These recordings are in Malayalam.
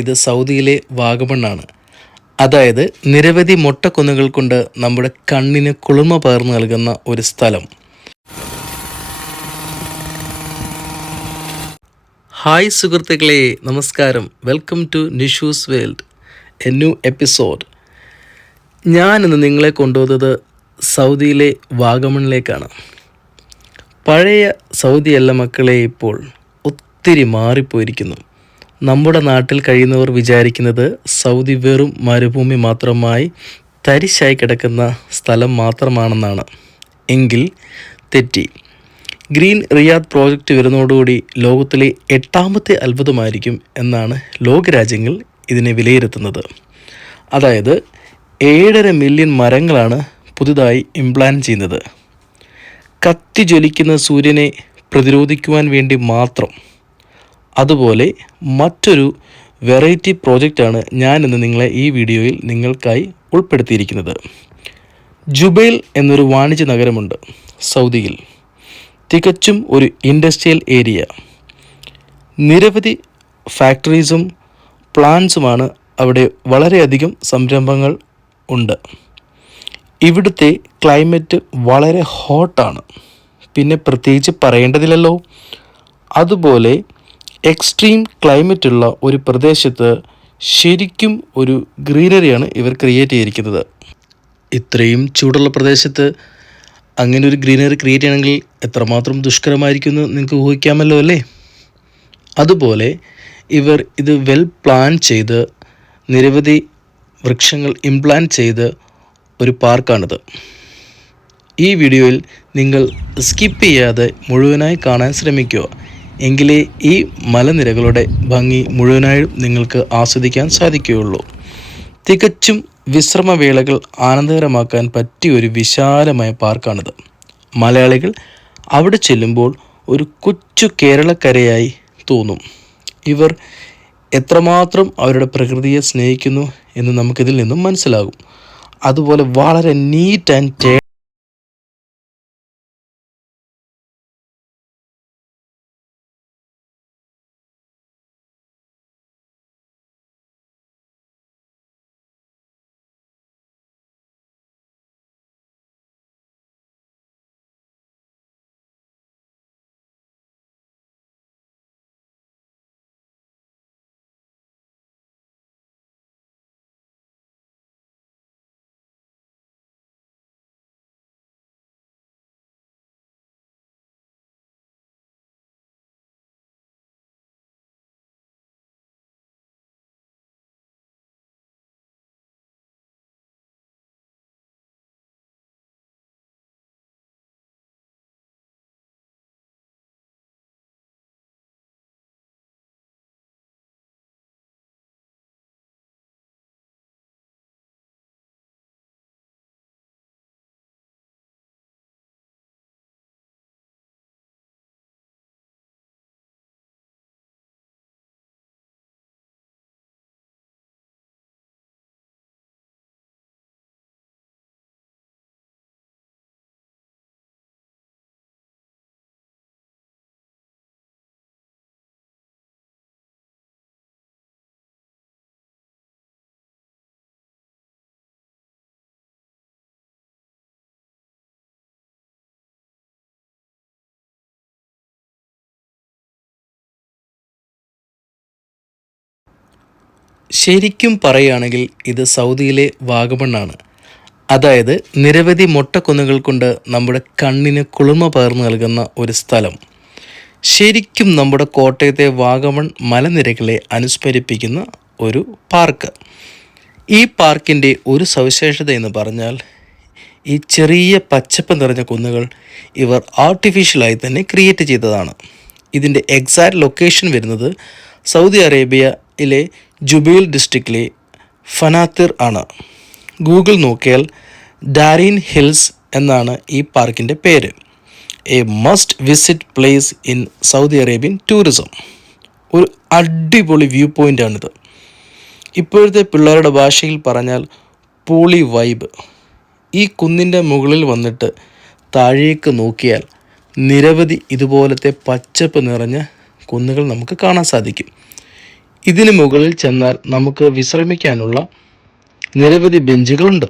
ഇത് സൗദിയിലെ വാഗമണ്ണാണ്. അതായത് നിരവധി മൊട്ടക്കുന്നുകൾ കൊണ്ട് നമ്മുടെ കണ്ണിന് കുളിർമ പകർന്നു നൽകുന്ന ഒരു സ്ഥലം. ഹായ് സുഹൃത്തുക്കളെ, നമസ്കാരം. Welcome to Nishu's world, a new episode. ഞാനിന്ന് നിങ്ങളെ കൊണ്ടുപോകുന്നത് സൗദിയിലെ വാഗമണിലേക്കാണ്. പഴയ സൗദിയല്ല മക്കളെ, ഇപ്പോൾ ഒത്തിരി മാറിപ്പോയിരിക്കുന്നു. നമ്മുടെ നാട്ടിൽ കഴിയുന്നവർ വിചാരിക്കുന്നത് സൗദി വെറും മരുഭൂമി മാത്രമായി തരിശായി കിടക്കുന്ന സ്ഥലം മാത്രമാണെന്നാണ്. എങ്കിൽ തെറ്റി. ഗ്രീൻ റിയാദ് പ്രോജക്റ്റ് വരുന്നതോടുകൂടി ലോകത്തിലെ 8ാമത്തെ അത്ഭുതമായിരിക്കും എന്നാണ് ലോകരാജ്യങ്ങൾ ഇതിനെ വിലയിരുത്തുന്നത്. അതായത് 7.5 മില്യൺ മരങ്ങളാണ് പുതുതായി ഇംപ്ലാന്റ് ചെയ്യുന്നത്. കത്തിജ്വലിക്കുന്ന സൂര്യനെ പ്രതിരോധിക്കുവാൻ വേണ്ടി മാത്രം. അതുപോലെ മറ്റൊരു വെറൈറ്റി പ്രോജക്റ്റാണ് ഞാനിന്ന് നിങ്ങളെ ഈ വീഡിയോയിൽ നിങ്ങൾക്കായി ഉൾപ്പെടുത്തിയിരിക്കുന്നത്. ജുബൈൽ എന്നൊരു വാണിജ്യ നഗരമുണ്ട് സൗദിയിൽ. തികച്ചും ഒരു ഇൻഡസ്ട്രിയൽ ഏരിയ. നിരവധി ഫാക്ടറീസും പ്ലാന്റ്സുമാണ് അവിടെ. വളരെയധികം സംരംഭങ്ങൾ ഉണ്ട്. ഇവിടുത്തെ ക്ലൈമറ്റ് വളരെ ഹോട്ടാണ്, പിന്നെ പ്രത്യേകിച്ച് പറയേണ്ടതില്ലല്ലോ. അതുപോലെ എക്സ്ട്രീം ക്ലൈമറ്റുള്ള ഒരു പ്രദേശത്ത് ശരിക്കും ഒരു ഗ്രീനറിയാണ് ഇവർ ക്രിയേറ്റ് ചെയ്തിരിക്കുന്നത്. ഇത്രയും ചൂടുള്ള പ്രദേശത്ത് അങ്ങനെ ഒരു ഗ്രീനറി ക്രിയേറ്റ് ചെയ്യണമെങ്കിൽ എത്രമാത്രം ദുഷ്കരമായിരിക്കുമെന്ന് നിങ്ങൾക്ക് ഊഹിക്കാമല്ലോ അല്ലേ. അതുപോലെ ഇവർ ഇത് വെൽ പ്ലാൻ ചെയ്ത് നിരവധി വൃക്ഷങ്ങൾ ഇംപ്ലാന്റ് ചെയ്ത് ഒരു പാർക്കാണിത്. ഈ വീഡിയോയിൽ നിങ്ങൾ സ്കിപ്പ് ചെയ്യാതെ മുഴുവനായി കാണാൻ ശ്രമിക്കുക. എങ്കിലേ ഈ മലനിരകളുടെ ഭംഗി മുഴുവനായും നിങ്ങൾക്ക് ആസ്വദിക്കാൻ സാധിക്കുകയുള്ളൂ. തികച്ചും വിശ്രമവേളകൾ ആനന്ദകരമാക്കാൻ പറ്റിയ ഒരു വിശാലമായ പാർക്കാണിത്. മലയാളികൾ അവിടെ ചെല്ലുമ്പോൾ ഒരു കൊച്ചു കേരളക്കരയായി തോന്നും. ഇവർ എത്രമാത്രം അവരുടെ പ്രകൃതിയെ സ്നേഹിക്കുന്നു എന്ന് നമുക്കിതിൽ നിന്നും മനസ്സിലാകും. അതുപോലെ വളരെ നീറ്റ് ആൻഡ് ശരിക്കും പറയുകയാണെങ്കിൽ ഇത് സൗദിയിലെ വാഗമണ്ണാണ്. അതായത് നിരവധി മൊട്ടക്കുന്നുകൾ കൊണ്ട് നമ്മുടെ കണ്ണിന് കുളിർമ പകർന്നു നൽകുന്ന ഒരു സ്ഥലം. ശരിക്കും നമ്മുടെ കോട്ടയത്തെ വാഗമൺ മലനിരകളെ അനുസ്മരിപ്പിക്കുന്ന ഒരു പാർക്ക്. ഈ പാർക്കിൻ്റെ ഒരു സവിശേഷത എന്ന് പറഞ്ഞാൽ ഈ ചെറിയ പച്ചപ്പ് നിറഞ്ഞ കുന്നുകൾ ഇവർ ആർട്ടിഫിഷ്യലായി തന്നെ ക്രിയേറ്റ് ചെയ്തതാണ്. ഇതിൻ്റെ എക്സാക്റ്റ് ലൊക്കേഷൻ വരുന്നത് സൗദി അറേബ്യയിലെ ജുബൈൽ ഡിസ്ട്രിക്റ്റിലെ ഫനാത്തിർ ആണ്. ഗൂഗിൾ നോക്കിയാൽ ഡാരിൻ ഹിൽസ് എന്നാണ് ഈ പാർക്കിൻ്റെ പേര്. A must visit place in Saudi Arabian tourism. ഒരു അടിപൊളി വ്യൂ പോയിൻ്റാണിത്. ഇപ്പോഴത്തെ പിള്ളേരുടെ ഭാഷയിൽ പറഞ്ഞാൽ പോളി വൈബ്. ഈ കുന്നിൻ്റെ മുകളിൽ വന്നിട്ട് താഴേക്ക് നോക്കിയാൽ നിരവധി ഇതുപോലത്തെ പച്ചപ്പ് നിറഞ്ഞ കുന്നുകൾ നമുക്ക് കാണാൻ സാധിക്കും. ഇതിന് മുകളിൽ ചെന്നാൽ നമുക്ക് വിശ്രമിക്കാനുള്ള നിരവധി ബെഞ്ചുകളുണ്ട്.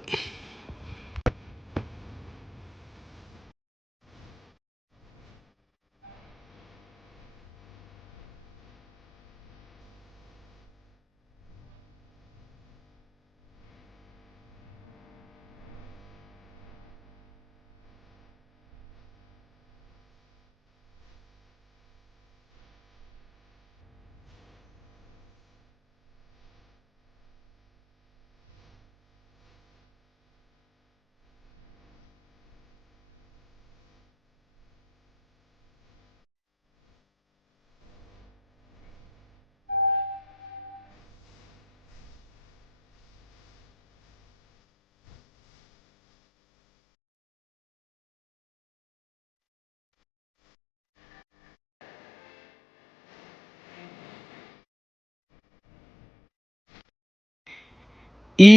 ഈ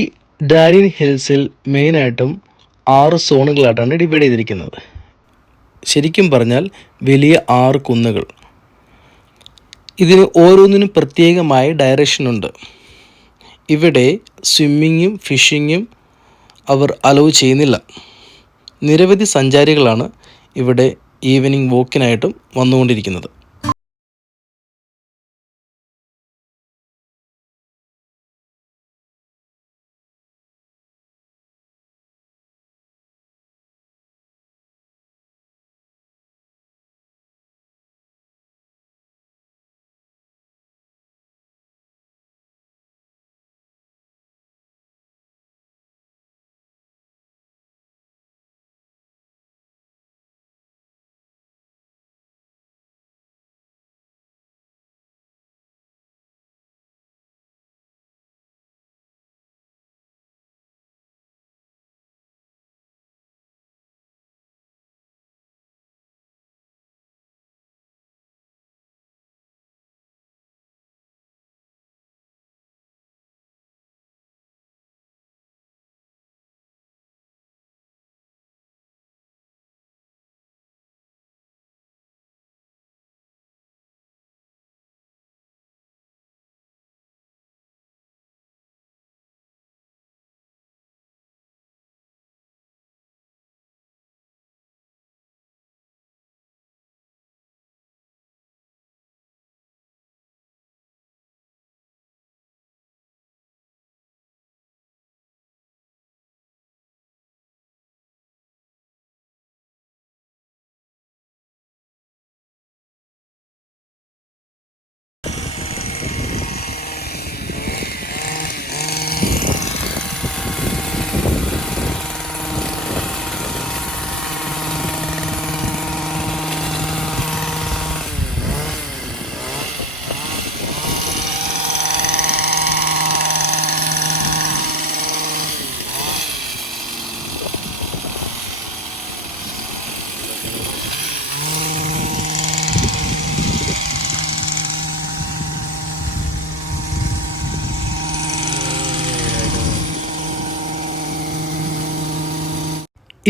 ഡാരിൻ ഹിൽസിൽ മെയിനായിട്ടും 6 സോണുകളായിട്ടാണ് ഡിവൈഡ് ചെയ്തിരിക്കുന്നത്. ശരിക്കും പറഞ്ഞാൽ വലിയ 6 കുന്നുകൾ. ഇതിന് ഓരോന്നിനും പ്രത്യേകമായ ഡയറക്ഷനുണ്ട്. ഇവിടെ സ്വിമ്മിങ്ങും ഫിഷിങ്ങും അവർ അലൗ ചെയ്യുന്നില്ല. നിരവധി സഞ്ചാരികളാണ് ഇവിടെ ഈവനിങ് വോക്കിനായിട്ടും വന്നുകൊണ്ടിരിക്കുന്നത്.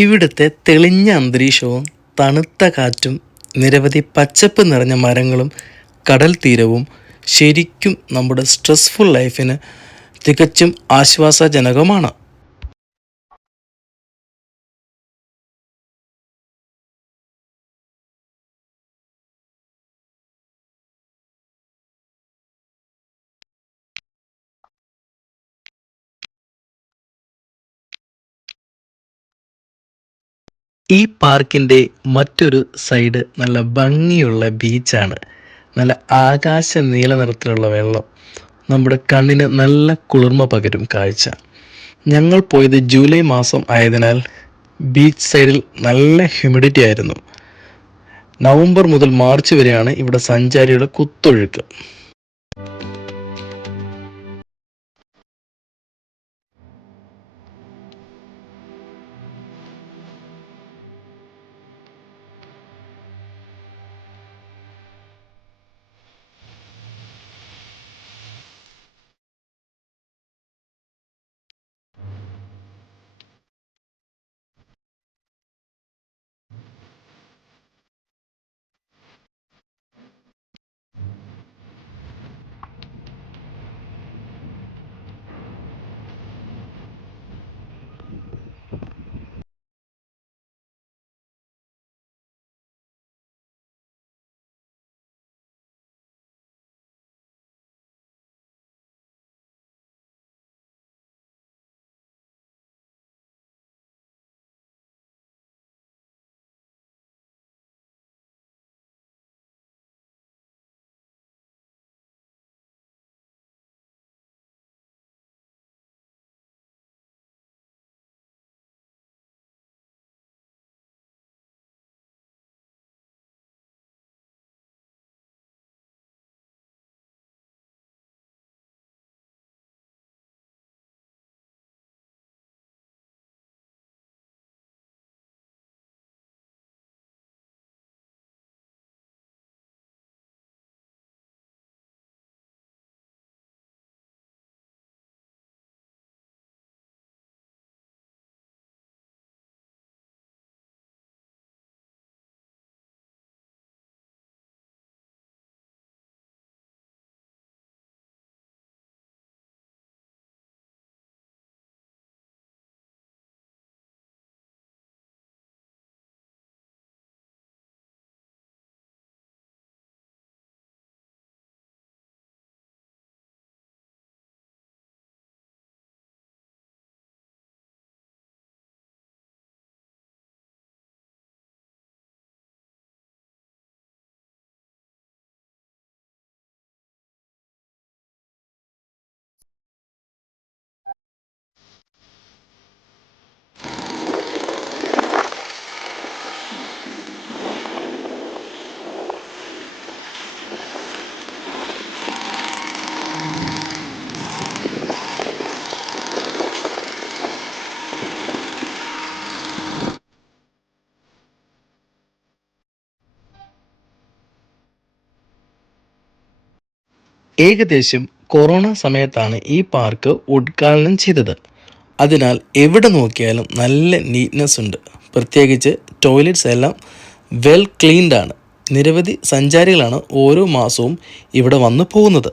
ഇവിടുത്തെ തെളിഞ്ഞ അന്തരീക്ഷവും തണുത്ത കാറ്റും നിരവധി പച്ചപ്പ് നിറഞ്ഞ മരങ്ങളും കടൽ തീരവും ശരിക്കും നമ്മുടെ സ്ട്രെസ്ഫുൾ ലൈഫിന് തികച്ചും ആശ്വാസജനകമാണ്. ഈ പാർക്കിൻ്റെ മറ്റൊരു സൈഡ് നല്ല ഭംഗിയുള്ള ബീച്ചാണ്. നല്ല ആകാശ നീല നിറത്തിലുള്ള വെള്ളം നമ്മുടെ കണ്ണിന് നല്ല കുളിർമ പകരും കാഴ്ച. ഞങ്ങൾ പോയത് ജൂലൈ മാസം ആയതിനാൽ ബീച്ച് സൈഡിൽ നല്ല ഹ്യൂമിഡിറ്റി ആയിരുന്നു. നവംബർ മുതൽ മാർച്ച് വരെയാണ് ഇവിടെ സഞ്ചാരികളുടെ കുത്തൊഴുക്ക്. ഏകദേശം കൊറോണ സമയത്താണ് ഈ പാർക്ക് ഉദ്ഘാടനം ചെയ്തത്. അതിനാൽ എവിടെ നോക്കിയാലും നല്ല നീറ്റ്നെസ് ഉണ്ട്. പ്രത്യേകിച്ച് ടോയ്ലറ്റ്സ് എല്ലാം വെൽ ക്ലീൻഡ് ആണ്. നിരവധി സഞ്ചാരികളാണ് ഓരോ മാസവും ഇവിടെ വന്നു പോകുന്നത്.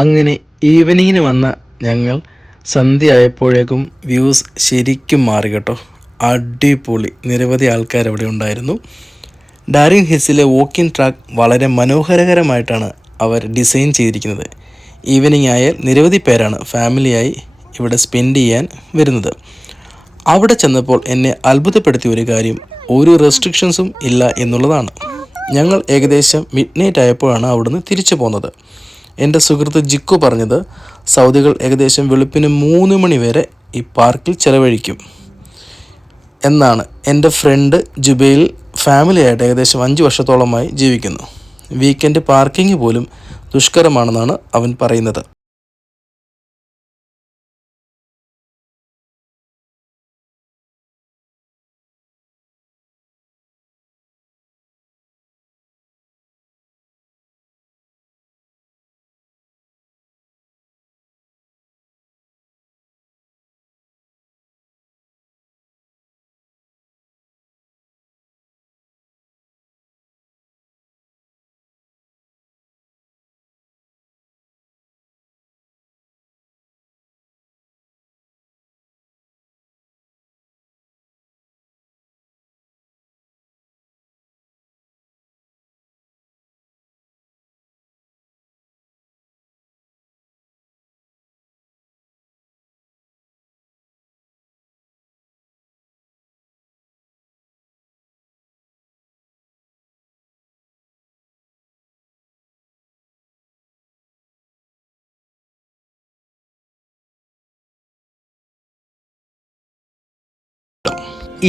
അങ്ങനെ ഈവനിങ്ങിന് വന്ന ഞങ്ങൾ സന്ധ്യയായപ്പോഴേക്കും വ്യൂസ് ശരിക്കും മാറി കേട്ടോ. അടിപൊളി, നിരവധി ആൾക്കാർ അവിടെ ഉണ്ടായിരുന്നു. ഡാരിൻ ഹിൽസിലെ വോക്കിംഗ് ട്രാക്ക് വളരെ മനോഹരകരമായിട്ടാണ് അവർ ഡിസൈൻ ചെയ്തിരിക്കുന്നത്. ഈവനിങ് ആയാൽ നിരവധി പേരാണ് ഫാമിലിയായി ഇവിടെ സ്പെൻഡ് ചെയ്യാൻ വരുന്നത്. അവിടെ ചെന്നപ്പോൾ എന്നെ അത്ഭുതപ്പെടുത്തിയ ഒരു കാര്യം, ഒരു റെസ്ട്രിക്ഷൻസും ഇല്ല എന്നുള്ളതാണ്. ഞങ്ങൾ ഏകദേശം മിഡ് നൈറ്റ് ആയപ്പോഴാണ് അവിടുന്ന് തിരിച്ചു പോന്നത്. എൻ്റെ സുഹൃത്ത് ജിക്കു പറഞ്ഞത് സൗദികൾ ഏകദേശം വെളുപ്പിന് 3 മണി വരെ ഈ പാർക്കിൽ ചെലവഴിക്കും എന്നാണ്. എൻ്റെ ഫ്രണ്ട് ജുബൈൽ ഫാമിലിയായിട്ട് ഏകദേശം 5 വർഷത്തോളമായി ജീവിക്കുന്നു. വീക്കെൻഡ് പാർക്കിംഗ് പോലും ദുഷ്കരമാണെന്നാണ് അവൻ പറയുന്നത്.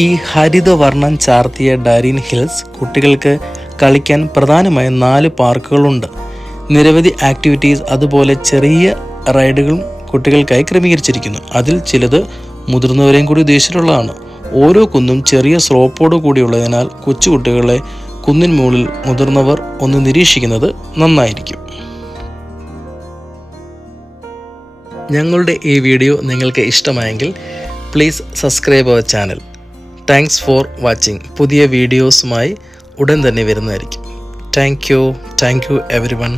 ഈ ഹരിതവർണ്ണം ചാർത്തിയ ഡാരിൻ ഹിൽസ് കുട്ടികൾക്ക് കളിക്കാൻ പ്രധാനമായും 4 പാർക്കുകളുണ്ട്. നിരവധി ആക്ടിവിറ്റീസ് അതുപോലെ ചെറിയ റൈഡുകളും കുട്ടികൾക്കായി ക്രമീകരിച്ചിരിക്കുന്നു. അതിൽ ചിലത് മുതിർന്നവരെയും കൂടി ഉദ്ദേശിച്ചിട്ടുള്ളതാണ്. ഓരോ കുന്നും ചെറിയ സ്ലോപ്പോട് കൂടിയുള്ളതിനാൽ കൊച്ചുകുട്ടികളെ കുന്നിൻ മുകളിൽ മുതിർന്നവർ ഒന്ന് നിരീക്ഷിക്കുന്നത് നന്നായിരിക്കും. ഞങ്ങളുടെ ഈ വീഡിയോ നിങ്ങൾക്ക് ഇഷ്ടമായെങ്കിൽ please subscribe our channel. Thanks for watching. പുതിയ വീഡിയോസുമായി ഉടൻ തന്നെ വരുന്നതായിരിക്കും. Thank you every one.